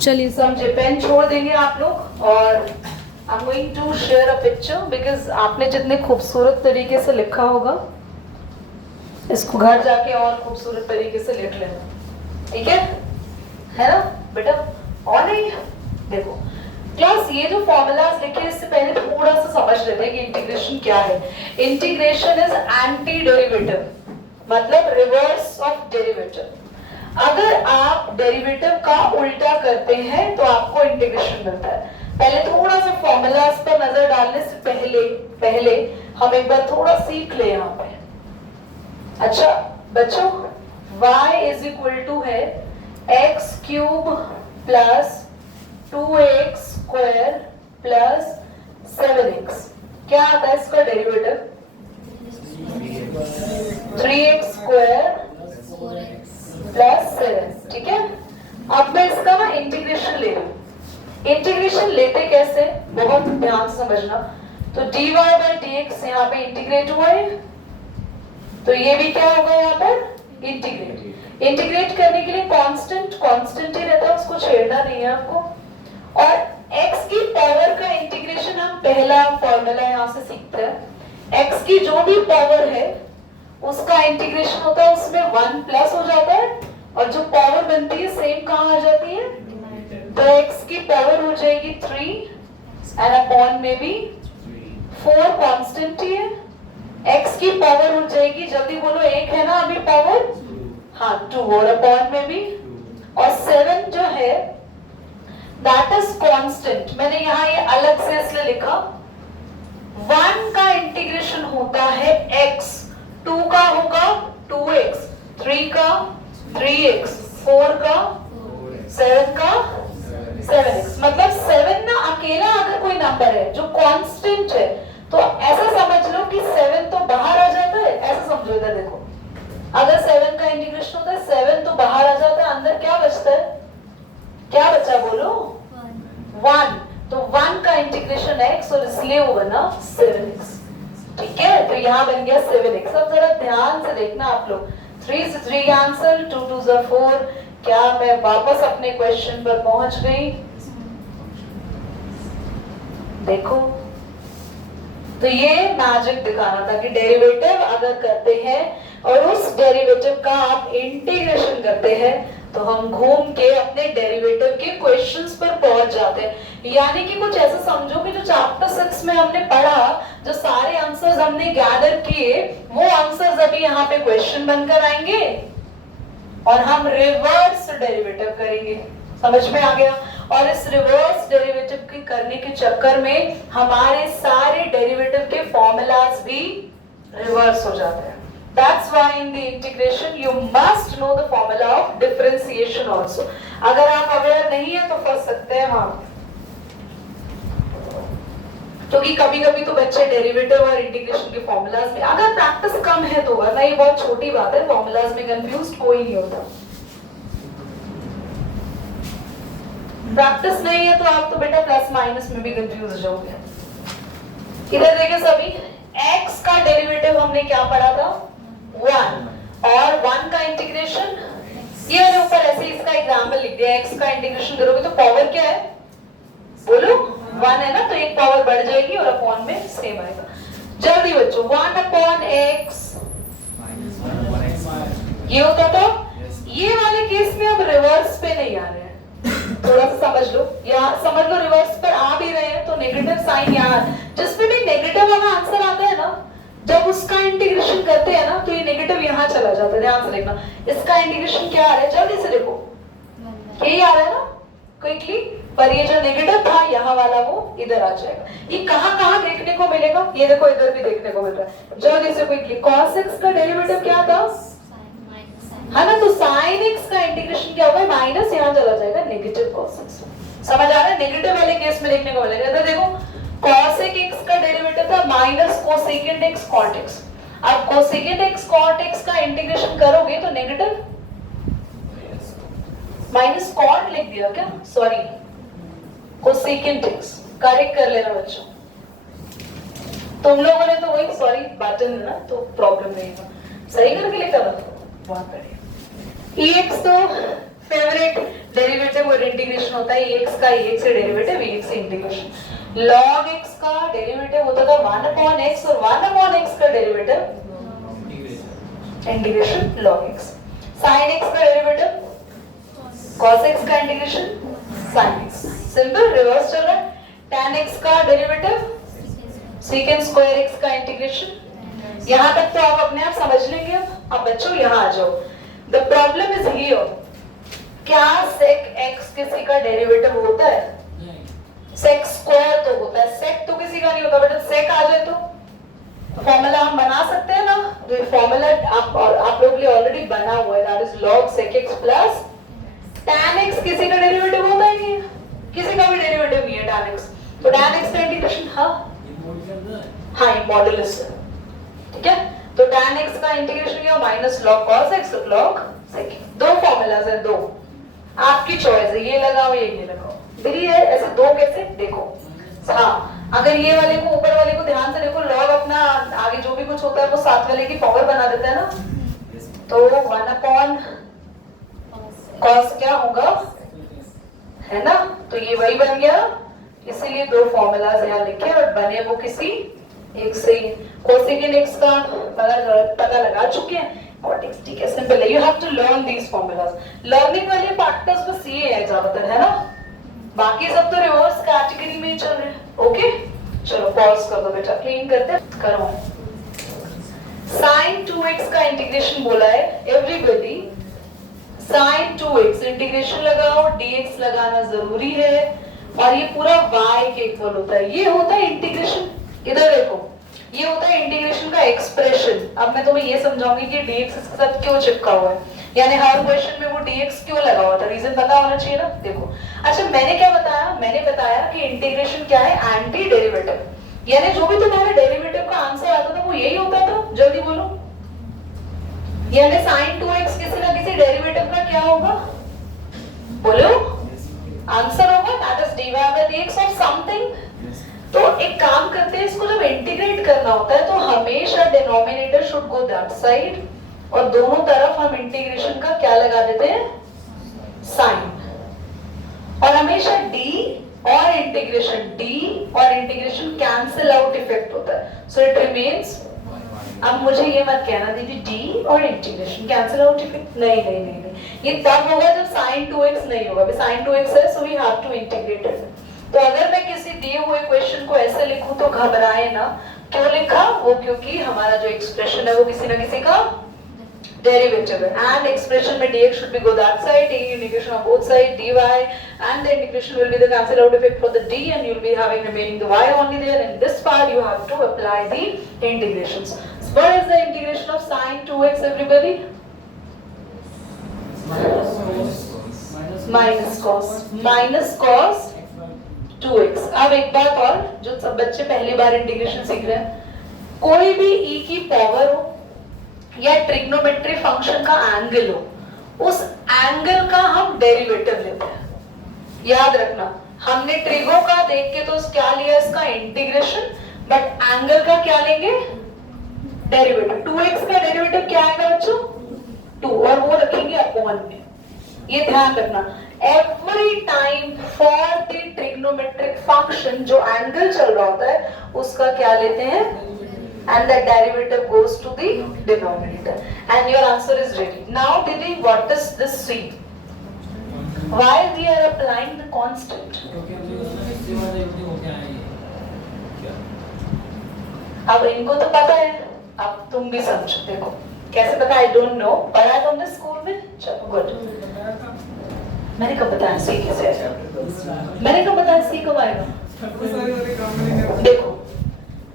चलिए समझे, पेन छोड़ देंगे आप लोग और I am going to share a picture because आपने जितने खूबसूरत तरीके से लिखा होगा इसको घर जाके और खूबसूरत तरीके से लिख लेना, ठीक है ना बेटा? और नहीं देखो क्लास, ये जो फॉर्मूलाज लिखे इससे पहले थोड़ा सा समझ लेते हैं कि इंटीग्रेशन क्या है। इंटीग्रेशन इज एंटी डेरिवेटिव, मतलब रिवर्स ऑफ डेरिवेटिव। अगर आप डेरिवेटिव का उल्टा करते हैं तो आपको इंटीग्रेशन मिलता है। पहले थोड़ा सा फॉर्मूलाज पर नजर डालने से पहले हम एक बार थोड़ा सीख ले यहाँ पे। अच्छा बच्चों, y इज इक्वल टू है x cube plus 2x square plus 7x। क्या आता है इसका डेरिवेटिव? 3x स्क्वायर प्लस 7, ठीक है। अब मैं इसका ना इंटीग्रेशन ले लूं। इंटीग्रेशन लेते कैसे, बहुत ध्यान से समझना। तो dy बाई dx यहाँ पे इंटीग्रेट हुआ है, तो ये भी क्या होगा यहाँ पर इंटीग्रेट। इंटीग्रेट करने के लिए कांस्टेंट ही रहता है, उसको छेड़ना नहीं है आपको। और x की पावर का इंटीग्रेशन हम पहला फॉर्मूला यहाँ से सीखते हैं। x की जो भी पावर है उसका इंटीग्रेशन होता है, उसमें 1 प्लस हो जाता है और जो पावर बनती है सेम कहाँ आ जाती है? तो x की पावर हो जाएगी 3 एंड अपॉन में भी 4 कांस्टेंट ही है। x की पावर हो जाएगी, जल्दी बोलो, एक है ना अभी पावर, हाँ 2 और अपॉन में भी, और 7 जो है दैट इज कांस्टेंट। मैंने यहाँ ये अलग से इसलिए लिखा, 1 का इंटीग्रेशन होता है x, 2 का होगा 2x, 3 का 3x, 4 का 7 का 7x। मतलब 7 ना अकेला अगर कोई नंबर है जो कांस्टेंट है तो ऐसा समझ लो कि 7 तो बाहर आ जाता है, ऐसा समझो। इधर देखो, अगर 7 का इंटीग्रेशन होता है 7 तो बाहर आ जाता है, अंदर क्या बचता है? क्या बचा बोलो? 1। तो 1 का इंटीग्रेशन x और इसलिए वो बना 7x, ठीक है। तो यहाँ बन गया 7x। अब जरा ध्यान से देखना आप लोग, 3 से 3 कैंसिल, 2 2 जा 4। क्या मैं वापस अपने क्वेश्चन पर पहुंच गई? देखो, तो ये मैजिक दिखाना था कि डेरिवेटिव अगर करते हैं और उस डेरिवेटिव का आप इंटीग्रेशन करते हैं तो हम घूम के अपने डेरिवेटिव के क्वेश्चंस पर पहुंच जाते हैं। यानी कि कुछ ऐसा समझो कि जो चैप्टर 6 में हमने पढ़ा, जो सारे आंसर्स हमने गैदर किए, वो आंसर्स अभी यहाँ पे क्वेश्चन बनकर आएंगे और हम रिवर्स डेरिवेटिव करेंगे। समझ में आ गया? और इस रिवर्स डेरिवेटिव के करने के चक्कर में हमारे सारे डेरिवेटिव के फॉर्मूलाज भी रिवर्स हो जाते हैं। That's why in the integration you must know the formula of differentiation also. अगर आप अवेयर नहीं है तो फंस सकते हैं वहां, क्योंकि कभी-कभी तो बच्चे डेरिवेटिव और इंटीग्रेशन के फॉर्मूलाज में, अगर प्रैक्टिस कम है तो, वरना ये बहुत छोटी बात है, फॉर्मूलाज में कंफ्यूज कोई नहीं होता। प्रैक्टिस नहीं है तो आप तो बेटा प्लस माइनस में भी कंफ्यूज हो जाओगे। इधर देखिए सभी, x का डेरिवेटिव हमने क्या पढ़ा था? 1, और 1 का इंटीग्रेशन, ये मैंने ऊपर ऐसे इसका एग्जांपल लिख दिया। x का इंटीग्रेशन करोगे तो पावर क्या है बोलो? 1 है ना, तो एक पावर बढ़ जाएगी और अपॉन में सेम आएगा। जल्दी बच्चों, 1 अपॉन x ये होता था। ये वाले केस में हम रिवर्स पे नहीं आ रहे हैं, थोड़ा सा समझ लो। यहाँ समझ लो रिवर्स पर आ भी रहे हैं तो नेगेटिव साइन यहाँ, जिसमें भी नेगेटिव वाला आंसर आता है ना, जब उसका इंटीग्रेशन करते हैं ना तो ये नेगेटिव यहाँ चला जाता है। ध्यान से देखना, इसका इंटीग्रेशन क्या आ रहा है, जल्दी से देखो, यही आ रहा है ना क्विकली, पर ये जो नेगेटिव था यहाँ वाला वो इधर आ जाएगा। ये कहाँ देखने को मिलेगा? ये देखो इधर भी देखने को मिल रहा है। जल्दी से क्विकली, cos x का डेरिवेटिव क्या था? है ना, तो sin x का इंटीग्रेशन क्या होगा? माइनस यहाँ चला जाएगा नेगेटिव cos x। समझ आ रहा है? नेगेटिव वाले केस में देखने को मिलेगा। इधर देखो, cosec x का डेरिवेटिव था minus cosecant x cot x। अब cosecant x cot x का इंटीग्रेशन करोगे तो नेगेटिव माइनस cot लिख दिया क्या? सॉरी, cosecant x, करेक्ट कर लेना बच्चों। तुम लोगों ने तो वही, सॉरी बटन है ना तो प्रॉब्लम नहीं है, सही करके लिखा था, बहुत बढ़िया। ex तो फेवरेट डेरिवेटिव और इंटीग्रेशन होता है x का x से डेरिवेटिव x से इंटीग्रेशन. log x का डेरिवेटिव होता था 1 upon x और 1 upon x का derivative integration log x. sin x का डेरिवेटिव cos x का integration sin x. Simple reverse चल रहा है. tan x का डेरिवेटिव secant square x का इंटीग्रेशन. यहाँ तक तो आप अपने आप समझ लेंगे. अब बच्चों यहाँ आ जाओ. The problem is here. क्या sec x किसी का डेरिवेटिव होता है? sec स्क्वायर तो होता है, sec तो किसी का नहीं होता. बेटा sec आ जाए तो फॉर्मूला हम बना सकते हैं ना. तो ये फॉर्मूला आप लोग के लिए ऑलरेडी बना हुआ है. That is log sec x plus tan x. किसी का डेरिवेटिव होता ही नहीं है, किसी का भी डेरिवेटिव नहीं है tan x. तो tan x का इंटीग्रेशन हाँ मॉडुलस है. ठीक है. तो tan x का इंटीग्रेशन क्या minus log cos x log sec. दो फॉर्मूलाज है, दो आपकी चॉइस है. ये लगाओ ये लगाओ. मेरी है ऐसे दो कैसे देखो. हाँ अगर ये वाले को ऊपर वाले को ध्यान से देखो, log अपना आगे जो भी कुछ होता है वो साथ वाले की पावर बना देता है ना. तो 1 upon cos क्या होगा है ना. तो ये वही बन गया. इसीलिए दो फॉर्मूलाज यहाँ लिखे और बने वो किसी एक से. कोसेकेंड x का पता लगा चुके हैं. और ठीक है सिंपल है. You have to learn these formulas. Learning वाले फैक्टर्स बस ये है ज्यादातर है ना. बाकी सब तो रिवर्स कैटेगरी में ही चल रहे हैं. ओके चलो पॉज कर दो बेटा. क्लीन करते करो. sin 2x का इंटीग्रेशन बोला है एवरीबॉडी. sin 2x इंटीग्रेशन लगाओ. dx लगाना जरूरी है और ये पूरा y के इक्वल होता है. ये होता है इंटीग्रेशन. इधर देखो ये होता है इंटीग्रेशन का एक्सप्रेशन. अब मैं तुम्हें ये समझाऊंगी कि dx इसके साथ क्यों चिपका हुआ है, यानी हर क्वेश्चन में वो dx क्यों लगा हुआ था. रीजन पता होना चाहिए ना. देखो अच्छा मैंने क्या बताया. मैंने बताया कि इंटीग्रेशन क्या है एंटी डेरिवेटिव. यानी जो भी तुम्हारा डेरिवेटिव का आंसर आता था वो यही होता था. जल्दी बोलो. यानी sin 2x किसी ना किसी डेरिवेटिव का क्या होगा बोलो आंसर होगा. That is dy by dx of something. तो एक काम करते हैं, इसको जब इंटीग्रेट करना होता है तो हमेशा denominator should go that side और दोनों तरफ हम इंटीग्रेशन का क्या लगा देते हैं साइन. और हमेशा d और इंटीग्रेशन कैंसिल आउट इफेक्ट होता है. So it remains. अब मुझे ये मत कहना दीदी d और इंटीग्रेशन कैंसिल आउट इफेक्ट. नहीं ये तब होगा जब sin 2x नहीं होगा. sin 2x है so we have to integrate it. तो अगर मैं किसी दिए हुए क्वेश्चन को ऐसे लिखूं तो घबराए ना. क्यों लिखा वो क्योंकि हमारा जो एक्सप्रेशन है वो किसी ना किसी का डेरिवेटिव है. एंड एक्सप्रेशन में dx should be go that side, taking integration of both sides dy, and the integration will be the cancel out effect for the d and you'll be having remaining the y only there. In this part you have to apply the integrations. So what is the integration of sin 2x everybody? minus cos 2x. अब एक बात और, जो सब बच्चे पहली बार integration सीख रहे हैं, कोई भी e की पावर हो या ट्रिग्नोमेट्री फंक्शन का एंगल हो, उस एंगल का हम डेरिवेटिव लेते हैं. याद रखना हमने ट्रिगो का देख के तो क्या लिया इसका इंटीग्रेशन, बट एंगल का क्या लेंगे डेरिवेटिव. 2x का डेरिवेटिव क्या आएगा बच्चों 2 और वो रखेंगे अपॉन में. ये ध्यान रखना. Every time for the trigonometric function जो एंगल चल रहा होता है उसका क्या लेते हैं and the derivative goes to the denominator and your answer is ready. Now Didi, what is this c? Why we are applying the constant? अब इनको तो पता है, अब तुम भी समझो. देखो कैसे पता. I don't know. पढ़ा तुमने स्कूल में. चलो गुड. मैंने कब बताया सी कैसे आएगा. मैंने कब बताया सी कब आएगा.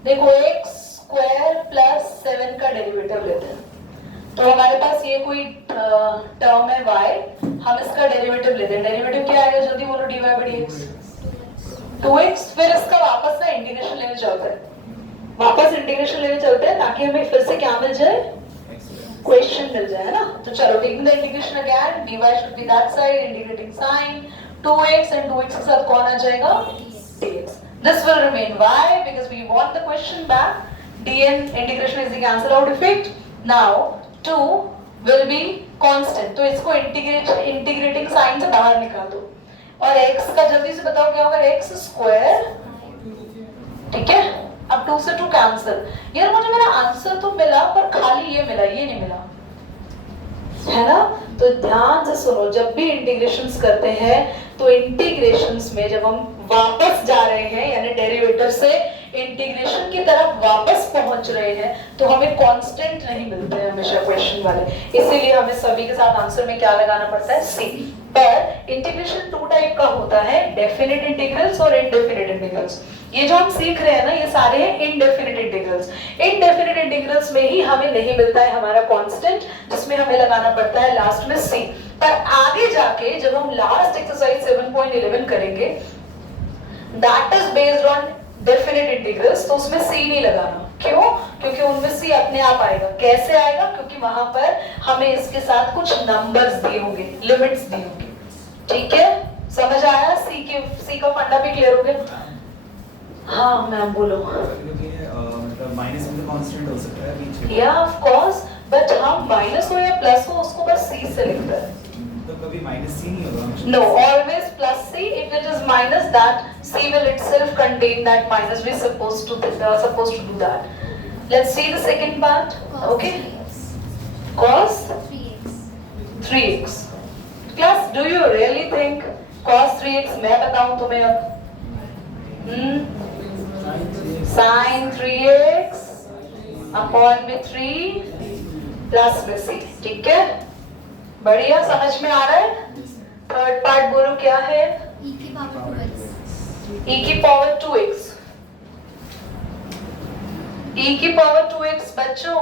देखो x स्क्वायर प्लस 7 का डेरिवेटिव लेते हैं. तो हमारे पास ये कोई टर्म है y, हम इसका डेरिवेटिव लेते हैं. डेरिवेटिव क्या आएगा जल्दी बोलो. dy by dx 2x. फिर इसका वापस ना इंटीग्रेशन लेने चलते हैं. वापस इंटीग्रेशन लेने चलते हैं ताकि हमें फिर से क्या मिल जाए क्वेश्चन मिल जाए ना. तो चलो taking the integration again. dy should be that side, integrating sin 2x and 2x के साथ कौन आ जाएगा dx. This will remain y because we want the question back. dn integration is the cancel out effect. Now 2 will be constant, तो इसको integrating sign से बाहर निकाल दो। और x का जल्दी से बताओ क्या होगा, x स्क्वायर, ठीक है। अब 2 से 2 कैंसिल। यार मुझे मेरा आंसर तो मिला पर खाली ये मिला, ये नहीं मिला, है ना। तो ध्यान से सुनो, जब भी इंटीग्रेशंस करते हैं तो इंटीग्रेशंस में जब हम वापस जा रहे हैं यानी डेरिवेटिव से इंटीग्रेशन की तरफ वापस पहुंच रहे हैं तो हमें कांस्टेंट नहीं मिलते हैं हमेशा क्वेश्चन वाले, इसीलिए हमें सभी के साथ आंसर में क्या लगाना पड़ता है, सी। पर इंटीग्रेशन 2 टाइप का होता है, डेफिनेट इंटीग्रल्स और इनडेफिनेट इंटीग्रल्स। ये जो हम सीख रहे हैं ना, ये सारे हैं इनडेफिनेट इंटीग्रल्स। इनडेफिनेट इंटीग्रल्स में ही हमें नहीं मिलता है हमारा कांस्टेंट, जिसमें हमें लगाना पड़ता है लास्ट में सी। पर आगे जाके जब हम लास्ट एक्सरसाइज 7.11 करेंगे, that is based on definite integrals, तो उसमें सी नहीं लगाना। क्यों? क्योंकि उनमें सी अपने आप आएगा। कैसे आएगा? क्योंकि वहां पर हमें इसके साथ कुछ नंबर्स दिए होंगे, लिमिट्स दी होंगी, ठीक है। समझ आया? सी का फंडा भी क्लियर हो गया? हाँ मैम बोलो। मतलब माइनस में तो कांस्टेंट हो सकता है बीच में, या ऑफ कोर्स, बट हम माइनस हो या प्लस हो उसको बस सी से लिखते हैं। तो कभी माइनस सी नहीं होगा। No, always plus c. If it is minus, that c will itself contain that minus. We supposed to do that. Let's see the second part. Okay. Cos 3x. Class, do you really think cos 3x? मैं बताऊं तुम्हें अब. Sin 3x upon में 3 plus में c. ठीक है? बढ़िया, समझ में आ रहा है? थर्ड पार्ट बोलो क्या है? e की पावर 2x। e की पावर 2x। e की पावर 2x बच्चों,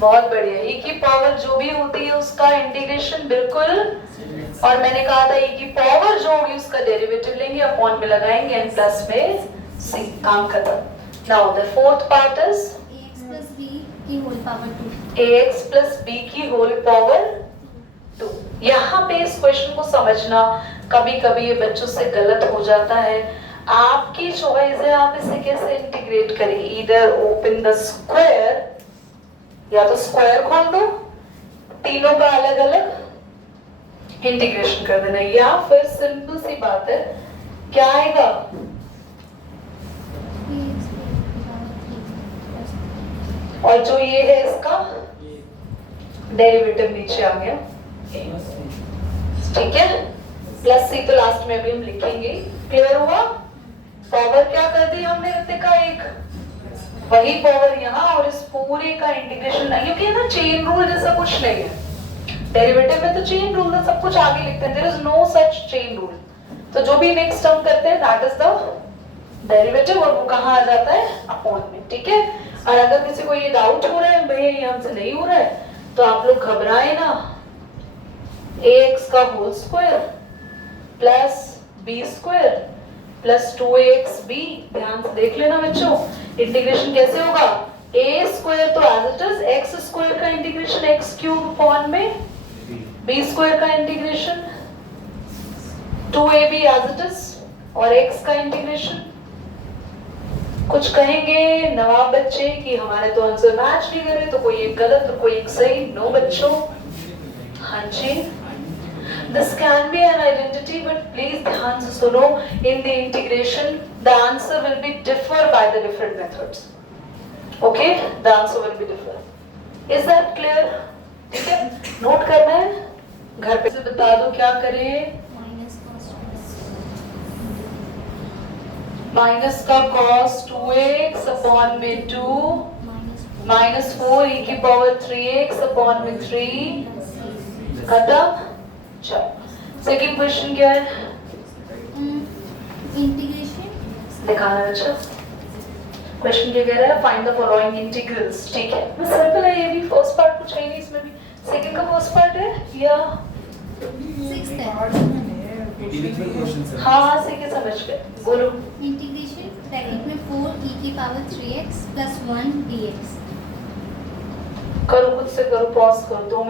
बहुत बढ़िया। e की पावर जो भी होती है उसका इंटीग्रेशन बिल्कुल, और मैंने कहा था e की पावर जो होगी उसका डेरिवेटिव लेंगे, अपॉन में लगाएंगे एंड प्लस में c, काम खत्म। Now the fourth part is ax plus b की whole power 2। ax plus b की होल पावर 2। यहाँ पे इस क्वेश्चन को समझना कभी कभी ये बच्चों से गलत हो जाता है। आपकी चॉइस है, आप इसे कैसे इंटीग्रेट करेंगे। इधर ओपन द स्क्वायर, या तो स्क्वायर खोल दो, तीनों का अलग अलग इंटीग्रेशन कर देना, या फिर सिंपल सी बात है, क्या आएगा, और जो ये है इसका डेरिवेटिव नीचे आ गया, ठीक है। प्लस सी तो लास्ट में भी हम लिखेंगे। क्लियर हुआ? पावर क्या कर दी हमने इतने का एक, वही पावर यहाँ, और इस पूरे का इंटीग्रेशन नहीं, क्योंकि ना चेन रूल जैसा कुछ नहीं है। डेरिवेटिव में तो चेन रूल है, सब कुछ आगे लिखते हैं, there is no such chain rule. तो जो भी नेक्स्ट टर्म करते हैं दैट इज द डेरिवेटिव, और वो कहाँ आ जाता है, अपॉन में, ठीक है। और अगर किसी को ये डाउट हो रहा है भैया ये हमसे नहीं हो रहा है, तो आप लोग घबराए ना, ax का whole square plus b square plus 2axb, ध्यान से देख लेना बच्चों, इंटीग्रेशन कैसे होगा, a स्क्वायर तो as it is, x square का इंटीग्रेशन x क्यूब अपॉन में b स्क्वायर का integration 2ab as it is, और x का इंटीग्रेशन। कुछ कहेंगे नवाब बच्चे कि हमारे तो आंसर मैच नहीं कर रहे, तो कोई एक गलत तो कोई एक सही। नो बच्चों, हाँ जी, this can be an identity, but please ध्यान से सुनो, in the integration the answer will be differ by the different methods. Okay, the answer will be differ. Is that clear? ठीक है, नोट करना है, घर पे से बता दो क्या करें। माइनस का cos 2x अपॉन में 2 माइनस 4 e की पावर 3x अपॉन में 3, खत्म। चलो सेकंड क्वेश्चन क्या है, इंटीग्रेशन दिखाना बच्चा। क्वेश्चन क्या कह रहा है, फाइंड द फॉलोइंग इंटीग्रल्स, ठीक है, सिंपल है ये भी, फर्स्ट पार्ट कुछ है नहीं इसमें भी। सेकंड का फर्स्ट पार्ट है या 6th है। इंडिविजुअल क्वेश्चंस है। हाँ सीखे समझ गए, बोलो। इंटीग्रेशन ब्रैकेट में 4 e की पावर 3x plus 1 dx। करो खुद से करो, पॉज कर दो।